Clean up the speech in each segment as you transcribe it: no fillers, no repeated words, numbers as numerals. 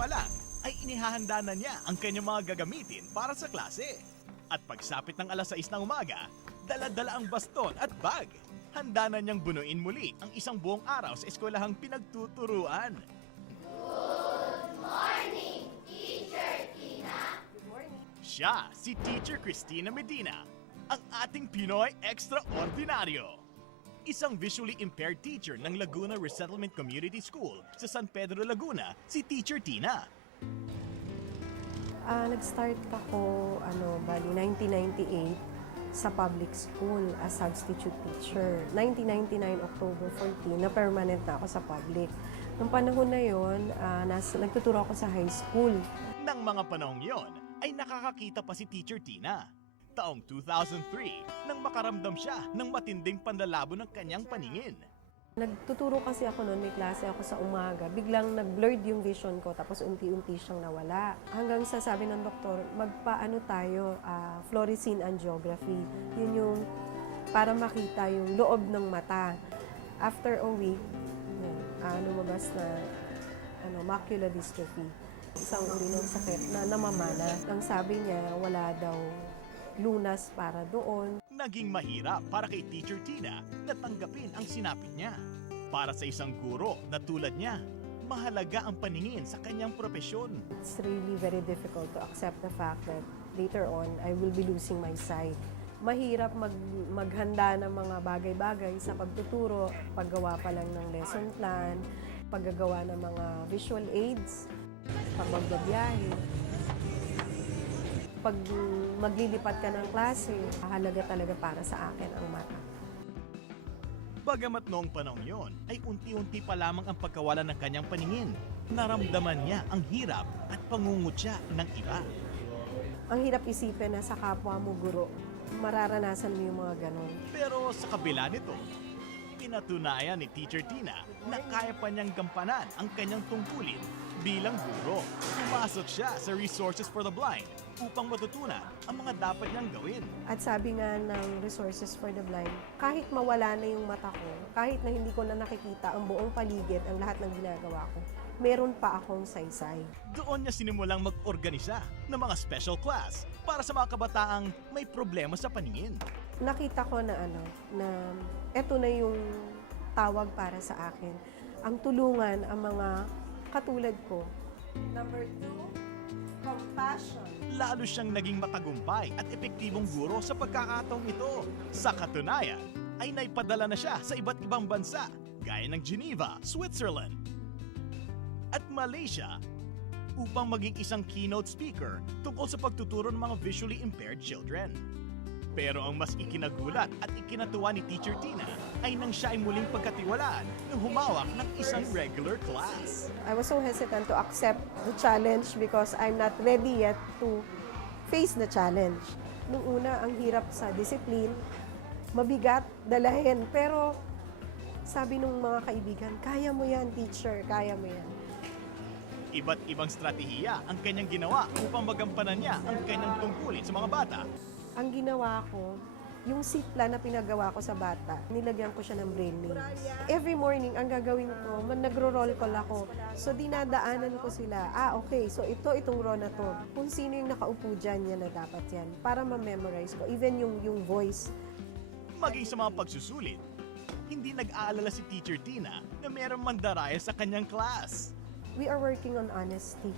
pa lang ay inihahanda na niya ang kanyang mga gagamitin para sa klase. At pagsapit ng alas 6 ng umaga, dala-dala ang baston at bag. Handa na niyang bunuin muli ang isang buong araw sa eskwelahang pinagtuturuan. Siya si Teacher Cristina Medina, ang ating Pinoy Extraordinaryo. Isang visually impaired teacher ng Laguna Resettlement Community School sa San Pedro, Laguna, si Teacher Tina. Nag-start ako, 1998 sa public school as substitute teacher. 1999, October 14, na permanent na ako sa public. Noong panahon na yon, nagtuturo ako sa high school. Nang mga panahong yon, ay nakakakita pa si Teacher Tina. Taong 2003, nang makaramdam siya ng matinding panlalabo ng kanyang paningin. Nagtuturo kasi ako noon, may klase ako sa umaga. Biglang nag-blurred yung vision ko, tapos unti-unti siyang nawala. Hanggang sa sabi ng doktor, magpaano tayo, fluorescein angiography. Yun yung para makita yung loob ng mata. After a week, lumabas na macular dystrophy. Isang uri ng sakit na namamana. Ang sabi niya, wala daw lunas para doon. Naging mahirap para kay Teacher Tina na tanggapin ang sinapit niya. Para sa isang guro na tulad niya, mahalaga ang paningin sa kanyang propesyon. It's really very difficult to accept the fact that later on, I will be losing my sight. Mahirap maghanda ng mga bagay-bagay sa pagtuturo, paggawa pa lang ng lesson plan, paggagawa ng mga visual aids, pag magbabiyahe. Pag maglilipat ka ng klase, halaga talaga para sa akin ang mata. Bagamat noong panahon yon ay unti-unti pa lamang ang pagkawala ng kanyang paningin, naramdaman niya ang hirap at pangungutya ng iba. Ang hirap isipin na sa kapwa mo guro, mararanasan mo yung mga ganon. Pero sa kabila nito, pinatunayan ni Teacher Tina na kaya pa niyang gampanan ang kanyang tungkulin bilang guro. Pumasok siya sa Resources for the Blind upang matutunan ang mga dapat niyang gawin. At sabi nga ng Resources for the Blind, kahit mawala na yung mata ko, kahit na hindi ko na nakikita ang buong paligid, ang lahat ng ginagawa ko, meron pa akong saysay. Doon niya sinimulang mag-organisa ng mga special class para sa mga kabataang may problema sa paningin. Nakita ko na eto na yung tawag para sa akin. Ang tulungan ang mga katulad ko. Number 2, compassion. Lalo siyang naging matagumpay at epektibong guro sa pagkakataong ito. Sa katunayan, ay naipadala na siya sa iba't ibang bansa, gaya ng Geneva, Switzerland, at Malaysia, upang maging isang keynote speaker tungkol sa pagtuturo ng mga visually impaired children. Pero ang mas ikinagulat at ikinatuwa ni Teacher Tina ay nang siya ay muling pagkatiwalaan nang humawak ng isang regular class. I was so hesitant to accept the challenge because I'm not ready yet to face the challenge. Nung una, ang hirap sa discipline, mabigat, dalahin. Pero sabi nung mga kaibigan, kaya mo yan, teacher, kaya mo yan. Iba't ibang strategiya ang kanyang ginawa upang magampanan niya ang kanyang tungkulin sa mga bata. Ang ginawa ko, yung seat plan na pinagawa ko sa bata, nilagyan ko siya ng braille names. Every morning, ang gagawin ko, nagro-roll call ako. So, dinadaanan ko sila. Okay, so itong row na to. Kung sino yung nakaupo dyan, yan na dapat yan. Para ma-memorize ko. Even yung voice. Maging sa mga pagsusulit, hindi nag-aalala si Teacher Tina na mayroong mandaraya sa kanyang class. We are working on honesty.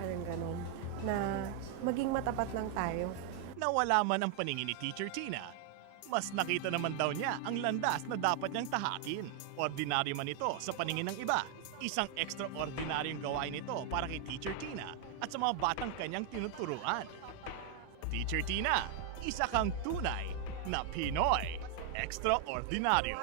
Parang ganun. Na maging matapat lang tayo. Nawala man ang paningin ni Teacher Tina, mas nakita naman daw niya ang landas na dapat niyang tahakin. Ordinaryo man ito sa paningin ng iba. Isang extraordinaryong gawain ito para kay Teacher Tina at sa mga batang kanyang tinuturuan. Teacher Tina, isa kang tunay na Pinoy Extraordinaryo.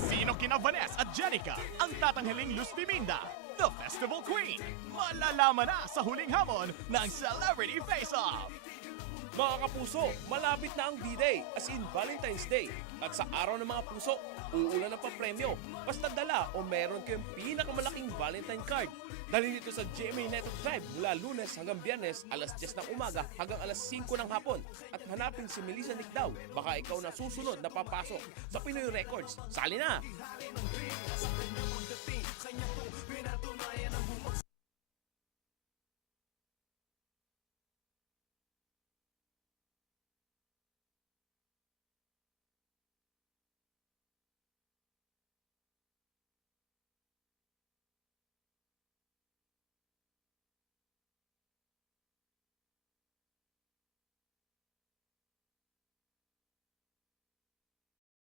Sino kina Vanessa at Jenica ang tatanghaling Luz Biminda, the Festival Queen? Malalaman na sa huling hamon ng Celebrity Face-Off! Mga kapuso, malapit na ang D-Day, as in Valentine's Day. At sa araw ng mga puso, uulan ng papremyo. Basta dala o meron kayong pinakamalaking Valentine card. Dali dito sa GMA Network Drive mula Lunes hanggang Biyernes, alas 10 ng umaga hanggang alas 5 ng hapon. At hanapin si Melissa Nicdao. Baka ikaw na susunod na papasok sa Pinoy Records. Sali na!